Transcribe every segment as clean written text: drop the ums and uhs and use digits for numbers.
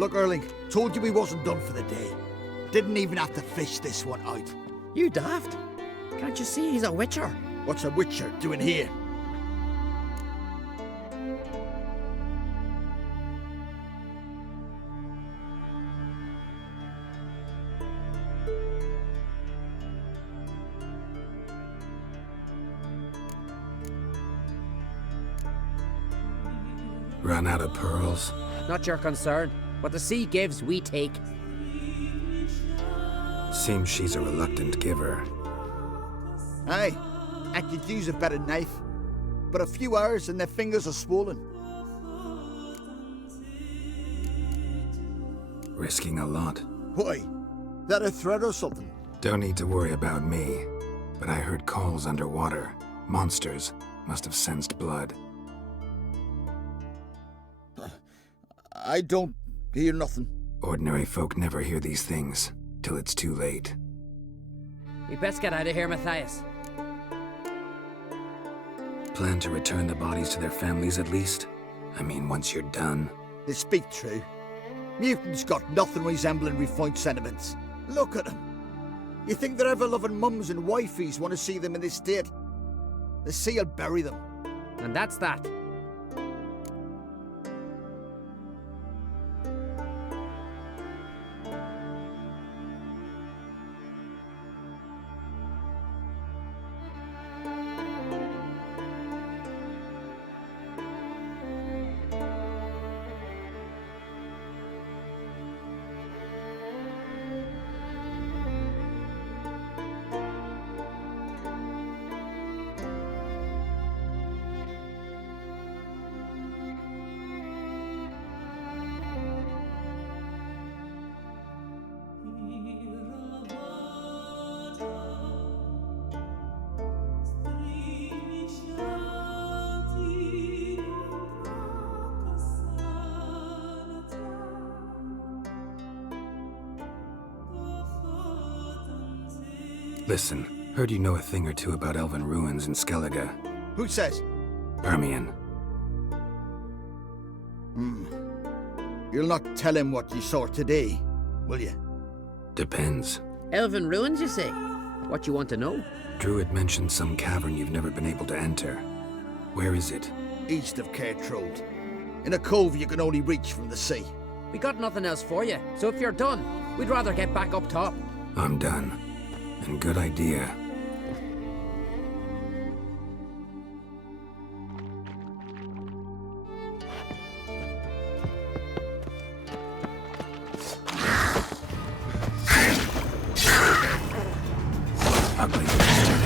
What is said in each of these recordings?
Look, Erling, told you we wasn't done for the day. Didn't even have to fish this one out. You daft? Can't you see he's a witcher? What's a witcher doing here? Run out of pearls? Not your concern. What the sea gives, we take. Seems she's a reluctant giver. Aye, I could use a better knife. But a few hours and their fingers are swollen. Risking a lot. Why? That a threat or something? Don't need to worry about me. But I heard calls underwater. Monsters must have sensed blood. I don't hear nothing. Ordinary folk never hear these things, till it's too late. We best get out of here, Matthias. Plan to return the bodies to their families at least? I mean, once you're done. They speak true. Mutants got nothing resembling refined sentiments. Look at them. You think their ever-loving mums and wifeys want to see them in this state? The sea will bury them. And that's that. Listen, heard you know a thing or two about elven ruins in Skellige. Who says? Permian. You'll not tell him what you saw today, will you? Depends. Elven ruins, you say? What you want to know? Druid mentioned some cavern you've never been able to enter. Where is it? East of Cairtrode. In a cove you can only reach from the sea. We got nothing else for you, so if you're done, we'd rather get back up top. I'm done. And good idea. Ugly bastard.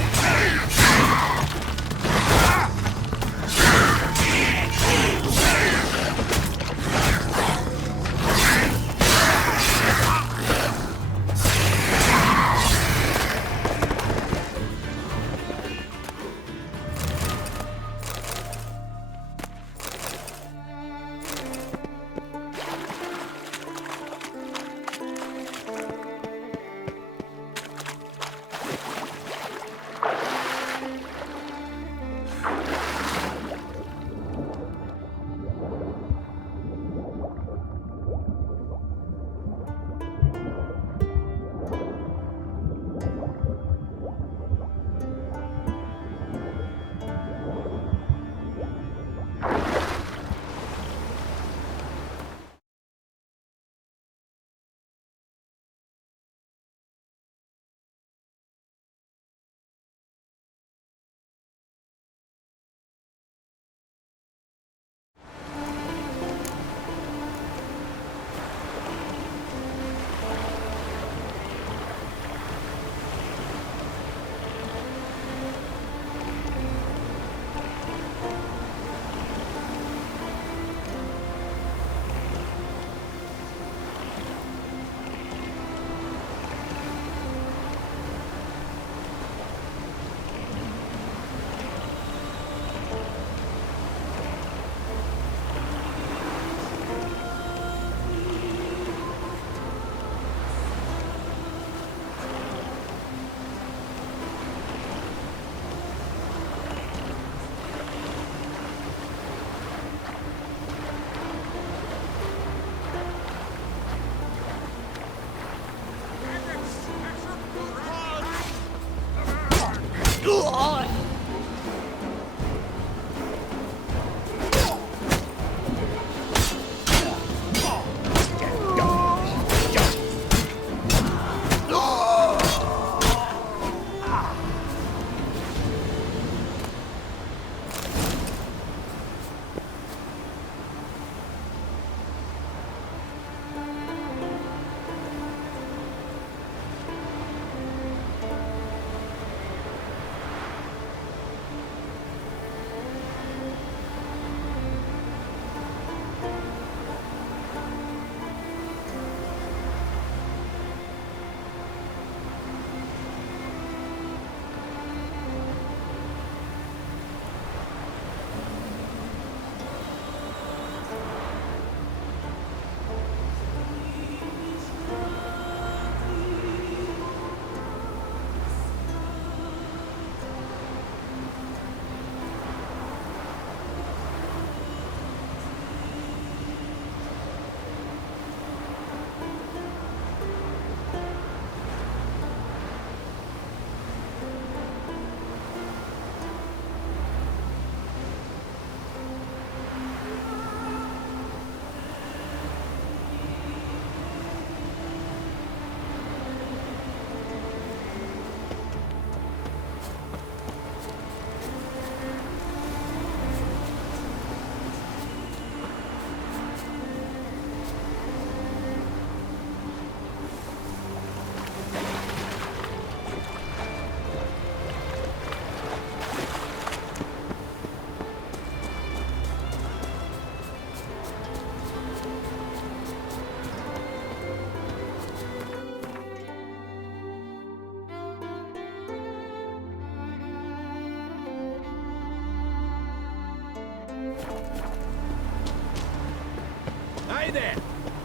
Hey there!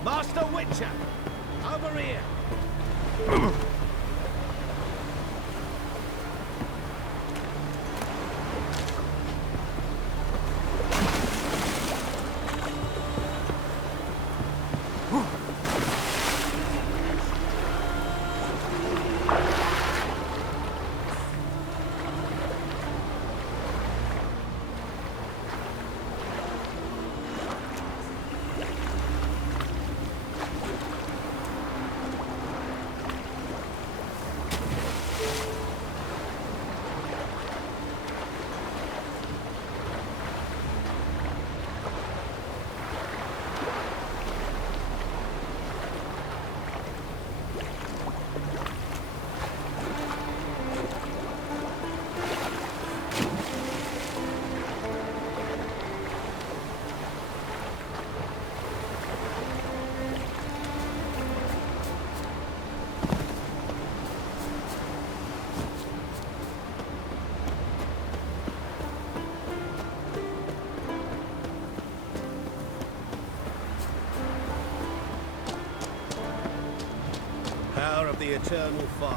Master Witcher! Over here! Power of the eternal fire.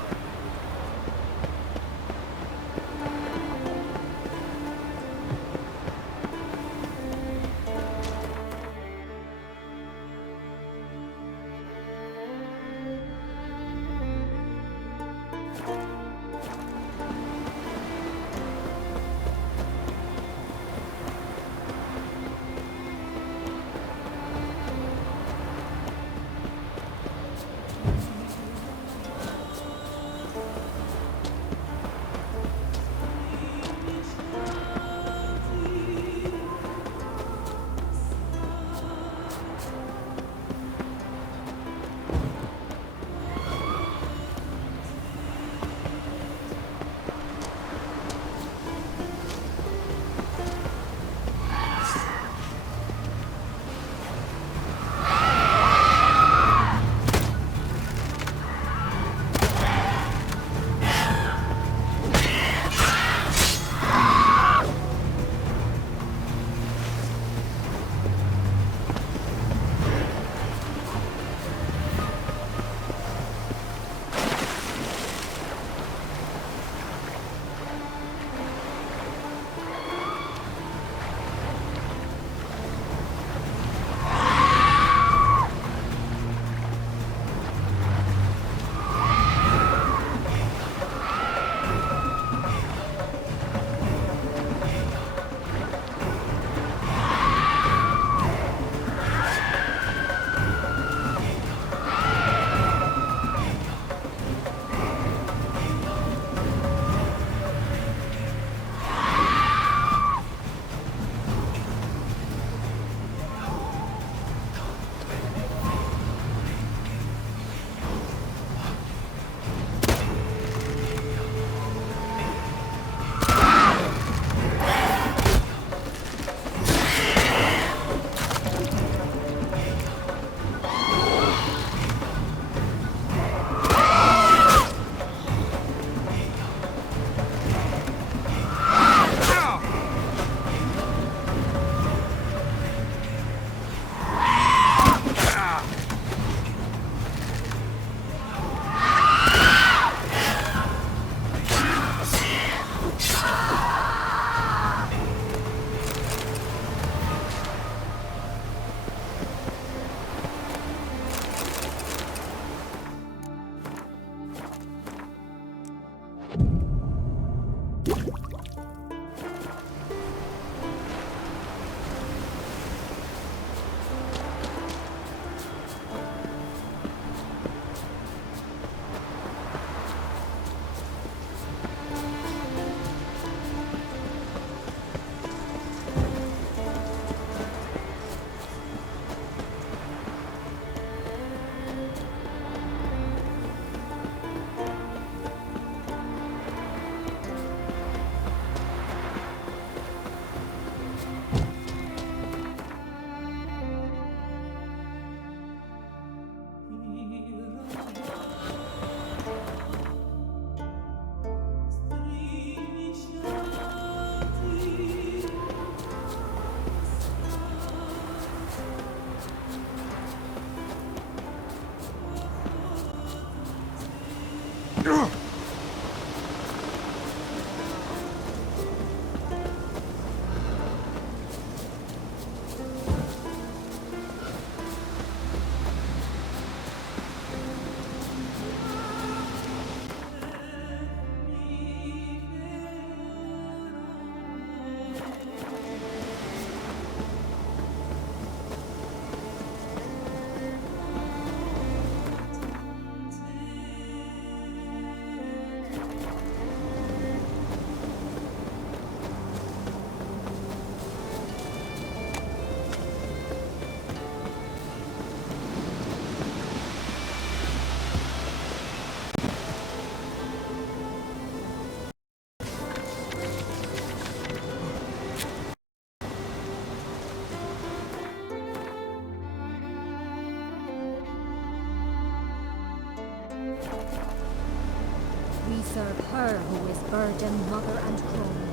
We serve her who is burden, mother, and crone.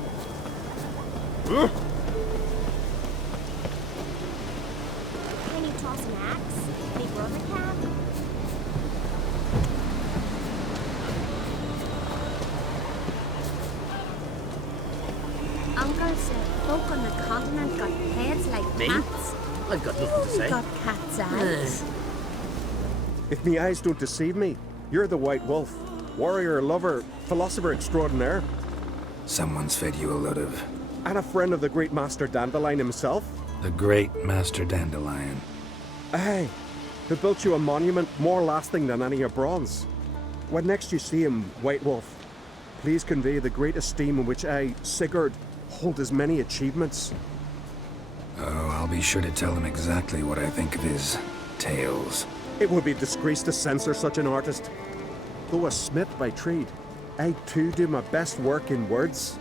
Can you toss an axe? Any brother can? Uncle said folk on the continent got heads like Me? cats. I've got nothing to say. Got cat's eyes. If me eyes don't deceive me, you're the White Wolf. Warrior, lover, philosopher extraordinaire, Someone's fed you a load of... and a friend of the great Master Dandelion himself. The great Master Dandelion. Aye, who built you a monument more lasting than any of bronze. When next you see him, White Wolf, please convey the great esteem in which I, Sigurd, hold his many achievements. Oh, I'll be sure to tell him exactly what I think of his tales. It would be disgrace to censor such an artist. Though a smith by trade, I too do my best work in words.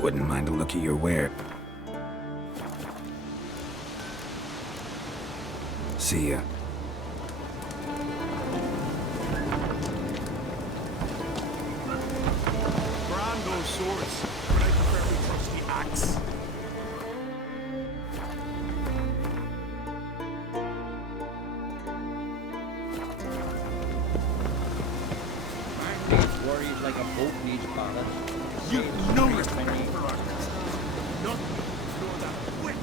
Wouldn't mind a look at your wear. See ya. Brando swords, but I prefer we trust the axe. Worried like a boat needs ballast. You know respect for our not throw that whip.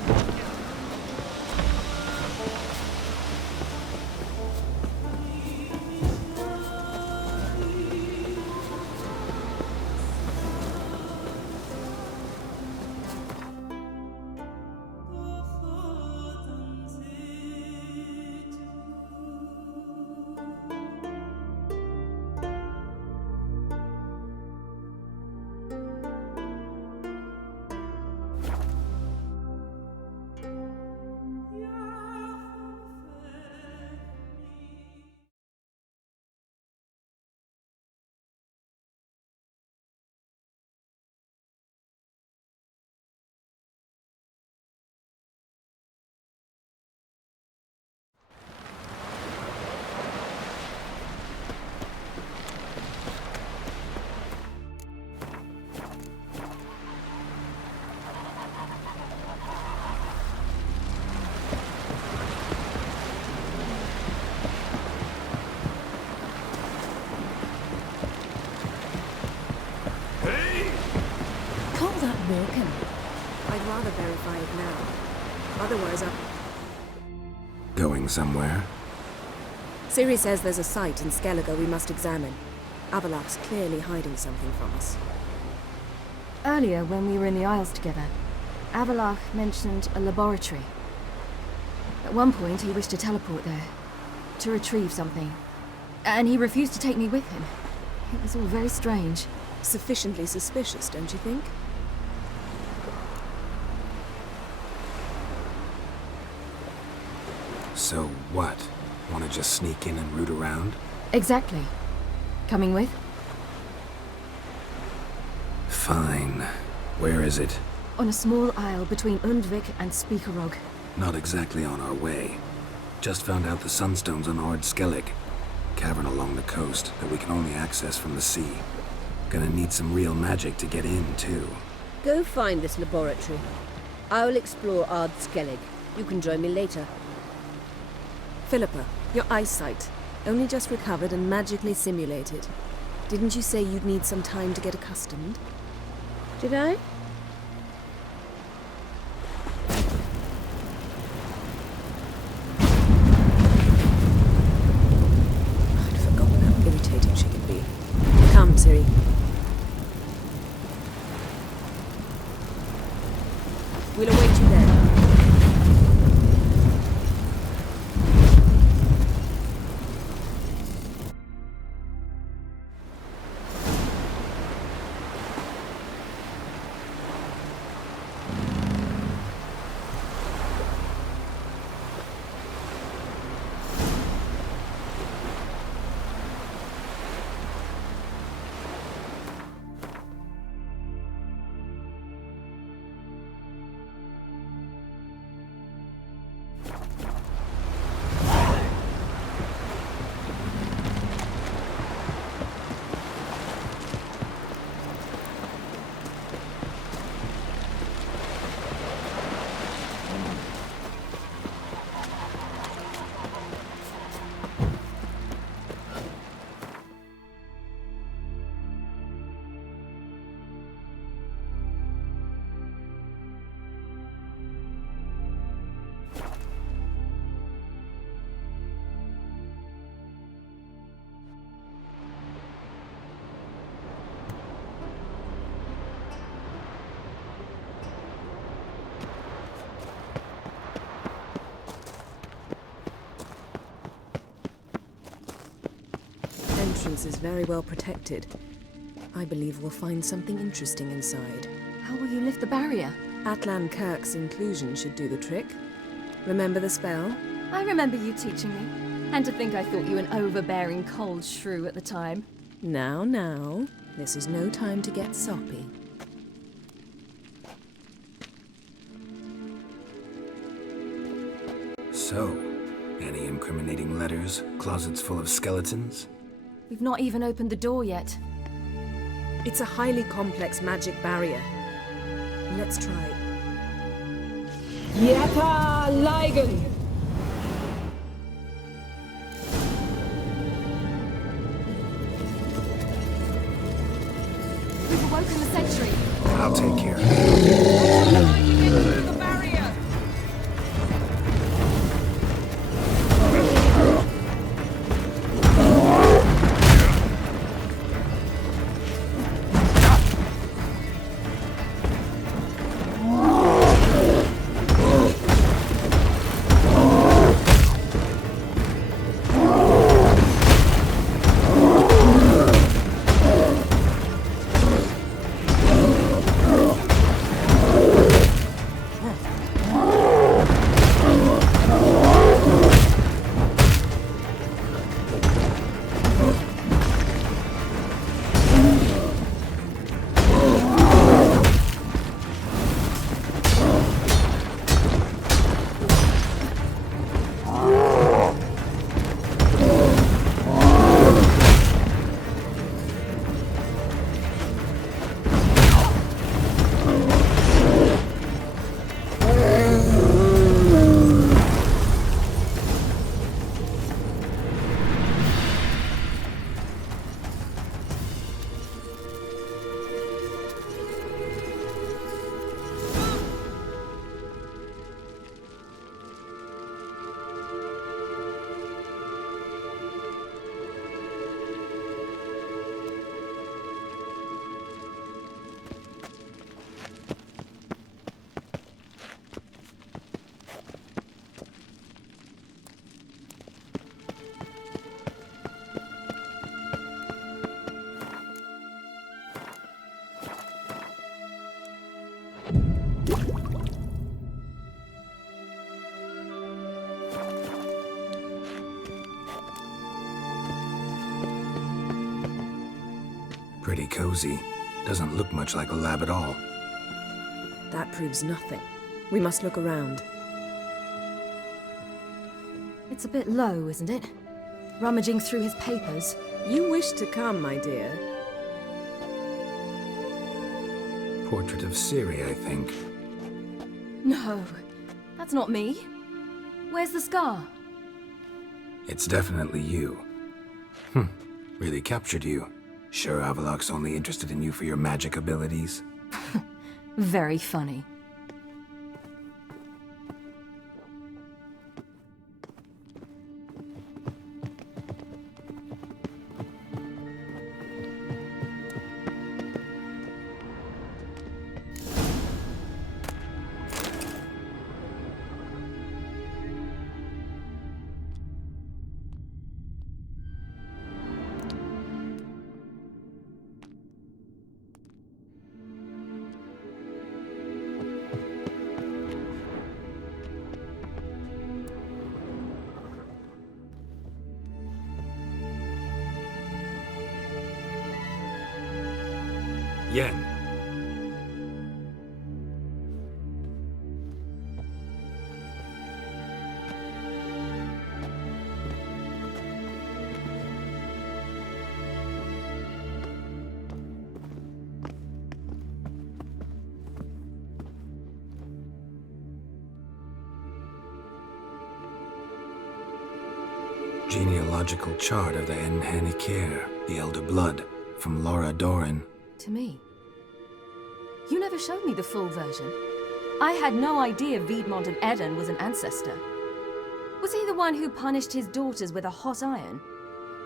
Call that Morgan. I'd rather verify it now. Otherwise, Going somewhere? Ciri says there's a site in Skellige we must examine. Avalok's clearly hiding something from us. Earlier, when we were in the Isles together, Avalok mentioned a laboratory. At one point, he wished to teleport there, to retrieve something. And he refused to take me with him. It was all very strange. Sufficiently suspicious, don't you think? So what? Wanna just sneak in and root around? Exactly. Coming with? Fine. Where is it? On a small isle between Undvik and Speakerog. Not exactly on our way. Just found out the sunstone's on Ord Skellig. Cavern along the coast that we can only access from the sea. Gonna need some real magic to get in, too. Go find this laboratory. I will explore Ard Skellig. You can join me later. Philippa, your eyesight. Only just recovered and magically simulated. Didn't you say you'd need some time to get accustomed? Did I? I'd forgotten how irritating she could be. Come, Ciri. We'll await you there. Entrance is very well protected. I believe we'll find something interesting inside. How will you lift the barrier? Atlan Kirk's inclusion should do the trick. Remember the spell? I remember you teaching me. And to think I thought you an overbearing cold shrew at the time. Now, this is no time to get soppy. So, any incriminating letters? Closets full of skeletons? We've not even opened the door yet. It's a highly complex magic barrier. Let's try. Yapa Ligen! We've awoken the sentry. I'll take care of it. The barrier! Pretty cozy. Doesn't look much like a lab at all. That proves nothing. We must look around. It's a bit low, isn't it? Rummaging through his papers. You wish to come, my dear. Portrait of Ciri, I think. No, that's not me. Where's the scar? It's definitely you. Really captured you. Sure Avallac'h's only interested in you for your magic abilities? Very funny. Yen. Genealogical chart of the Enhanikir, the Elder Blood, from Laura Doran. To me. You never showed me the full version. I had no idea Viedmont of Eden was an ancestor. Was he the one who punished his daughters with a hot iron?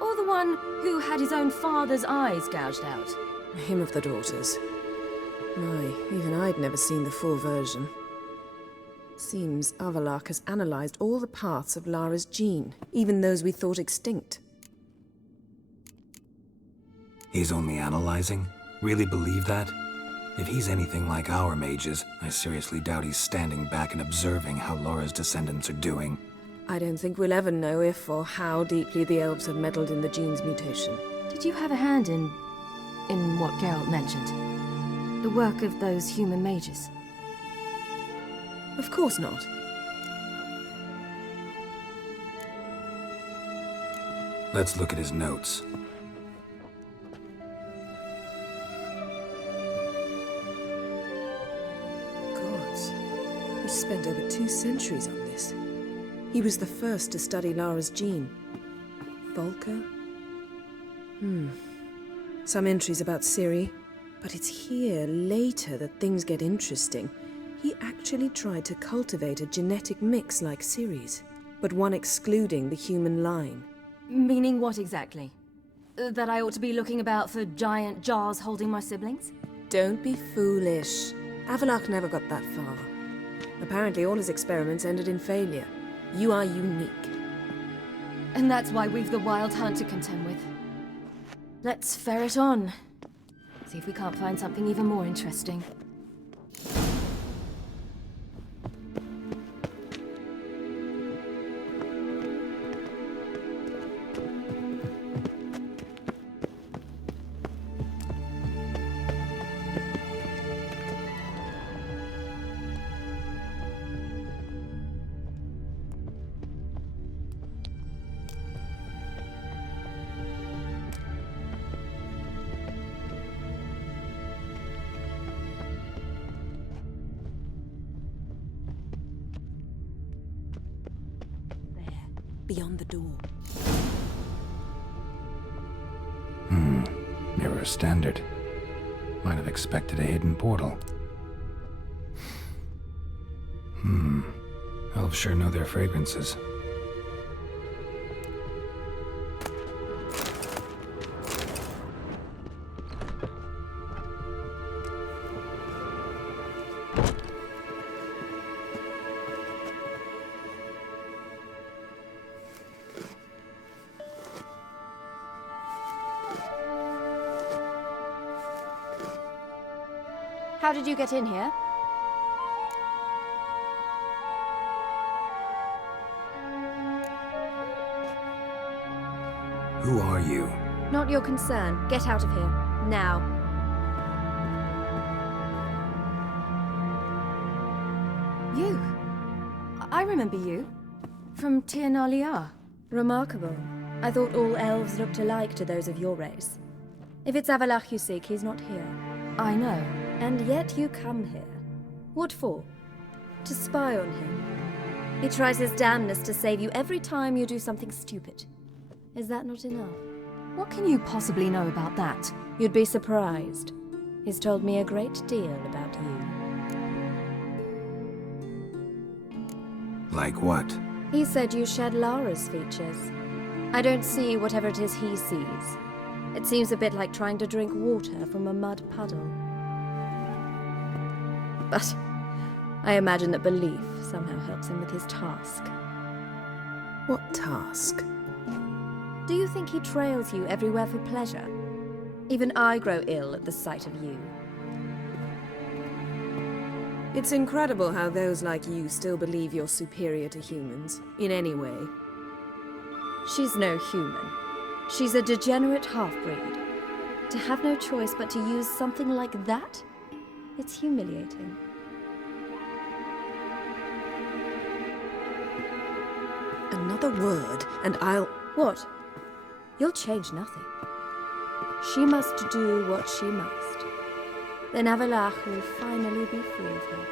Or the one who had his own father's eyes gouged out? Him of the daughters. My, even I'd never seen the full version. Seems Avallac'h has analyzed all the parts of Lara's gene, even those we thought extinct. He's only analyzing? Really believe that? If he's anything like our mages, I seriously doubt he's standing back and observing how Laura's descendants are doing. I don't think we'll ever know if or how deeply the elves have meddled in the gene's mutation. Did you have a hand in what Geralt mentioned? The work of those human mages? Of course not. Let's look at his notes. Gods. He spent over 2 centuries on this. He was the first to study Lara's gene. Volker? Some entries about Ciri. But it's here, later, that things get interesting. He actually tried to cultivate a genetic mix like Ciri's, but one excluding the human line. Meaning what exactly? That I ought to be looking about for giant jars holding my siblings? Don't be foolish. Avallac'h never got that far. Apparently all his experiments ended in failure. You are unique. And that's why we've the Wild Hunt to contend with. Let's ferret on. See if we can't find something even more interesting. Beyond the door. Mirror standard. Might have expected a hidden portal. Elves sure know their fragrances. How did you get in here? Who are you? Not your concern. Get out of here. Now. You? I remember you. From Tir na Liar. Remarkable. I thought all elves looked alike to those of your race. If it's Avallac'h you seek, he's not here. I know. And yet you come here. What for? To spy on him. He tries his damnedest to save you every time you do something stupid. Is that not enough? What can you possibly know about that? You'd be surprised. He's told me a great deal about you. Like what? He said you shared Lara's features. I don't see whatever it is he sees. It seems a bit like trying to drink water from a mud puddle. But I imagine that belief somehow helps him with his task. What task? Do you think he trails you everywhere for pleasure? Even I grow ill at the sight of you. It's incredible how those like you still believe you're superior to humans, in any way. She's no human. She's a degenerate half-breed. To have no choice but to use something like that? It's humiliating. Another word, and I'll... What? You'll change nothing. She must do what she must. Then Avallac'h will finally be free of her.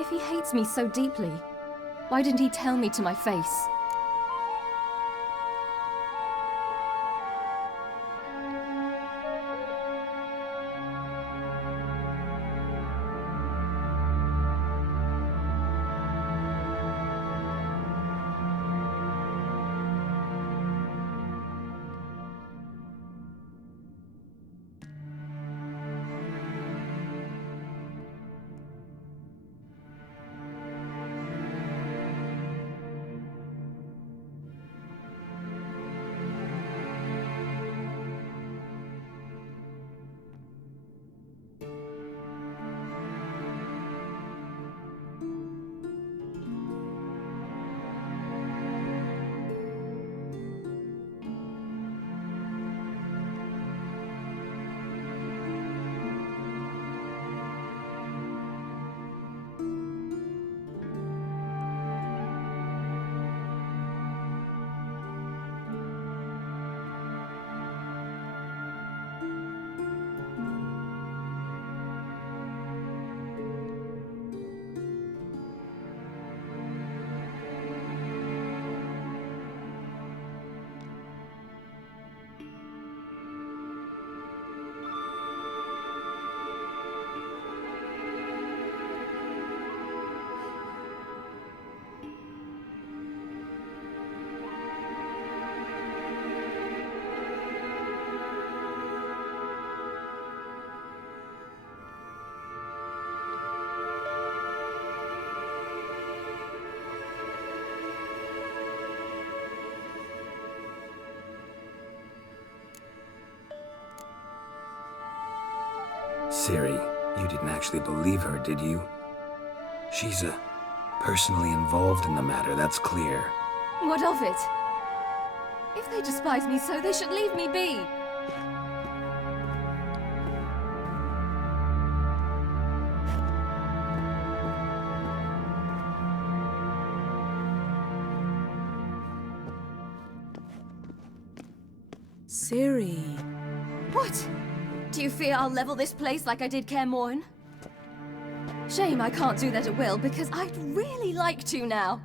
If he hates me so deeply, why didn't he tell me to my face? Ciri, you didn't actually believe her, did you? She's personally involved in the matter, that's clear. What of it? If they despise me so, they should leave me be. Ciri. What? Do you fear I'll level this place like I did Kaer Morhen? Shame I can't do that at will, because I'd really like to now.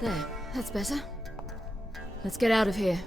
There, that's better. Let's get out of here.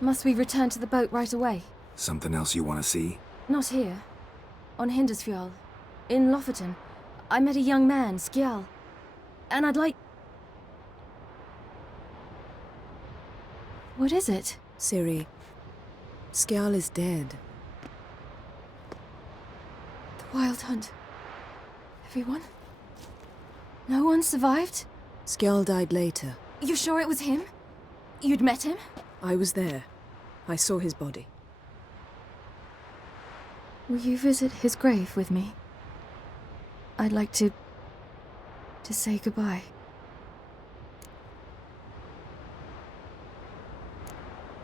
Must we return to the boat right away? Something else you want to see? Not here. On Hindarsfjall. In Lofoten. I met a young man, Skjal. And I'd like... What is it? Ciri, Skjal is dead. The Wild Hunt. Everyone? No one survived? Skjal died later. You sure it was him? You'd met him? I was there. I saw his body. Will you visit his grave with me? I'd like to say goodbye.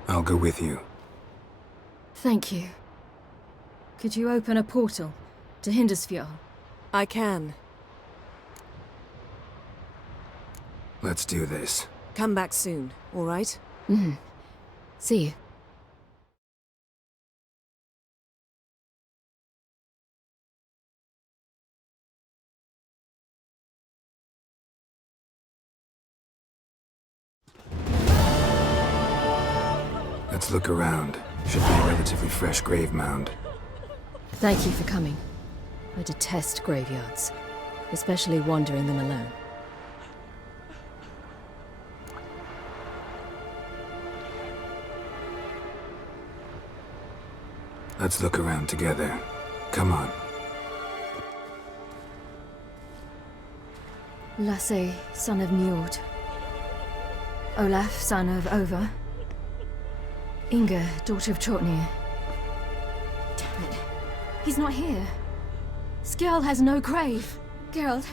I'll go with you. Thank you. Could you open a portal to Hindarsfjall? I can. Let's do this. Come back soon, all right? Mm-hmm. See you. Let's look around. Should be a relatively fresh grave mound. Thank you for coming. I detest graveyards, especially wandering them alone. Let's look around together. Come on. Lasse, son of Njord. Olaf, son of Over. Inga, daughter of Trotnir. Damn it. He's not here. Skjall has no grave. Geralt,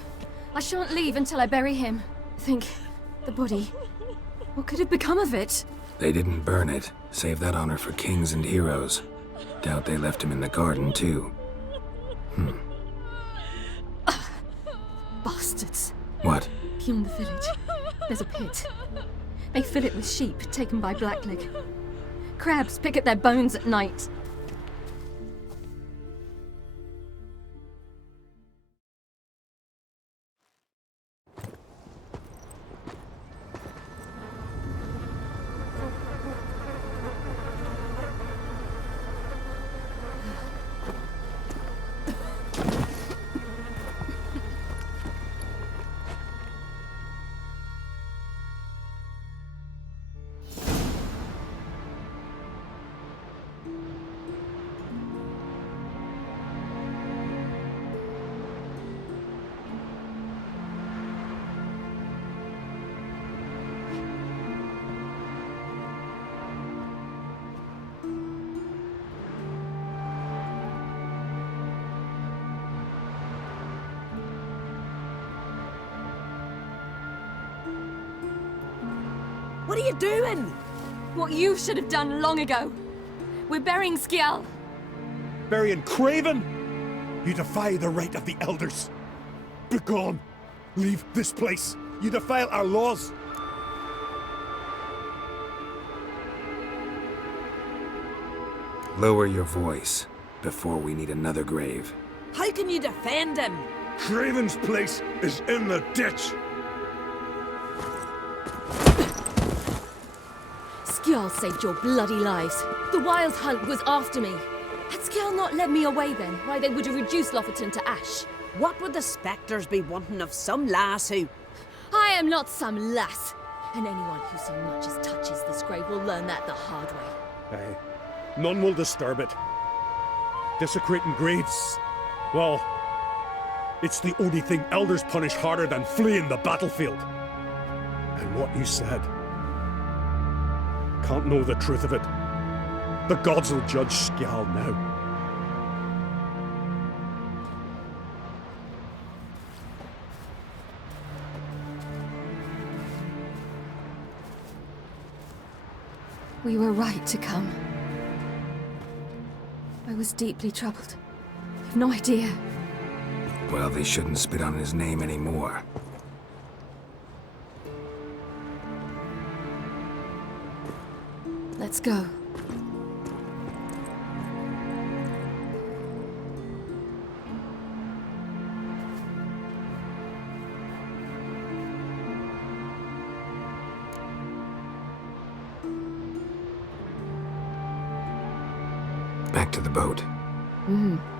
I shan't leave until I bury him. Think, the body. What could have become of it? They didn't burn it. Save that honor for kings and heroes. Doubt they left him in the garden, too. Bastards. What? Beyond the village, there's a pit. They fill it with sheep taken by Blackleg. Crabs pick at their bones at night. What are you doing? What you should have done long ago. We're burying Skjall. Burying Craven? You defy the right of the elders. Begone. Leave this place. You defile our laws. Lower your voice before we need another grave. How can you defend him? Craven's place is in the ditch. Skjall saved your bloody lives. The Wild Hunt was after me. Had Skjall not led me away then, why they would have reduced Lofoten to ash. What would the spectres be wanting of some lass who... I am not some lass. And anyone who so much as touches this grave will learn that the hard way. Aye. None will disturb it. Desecrating graves, well, it's the only thing elders punish harder than fleeing the battlefield. And what you said, can't know the truth of it. The gods will judge Skjall now. We were right to come. I was deeply troubled. You've no idea. Well, they shouldn't spit on his name anymore. Let's go. Back to the boat. Mm-hmm.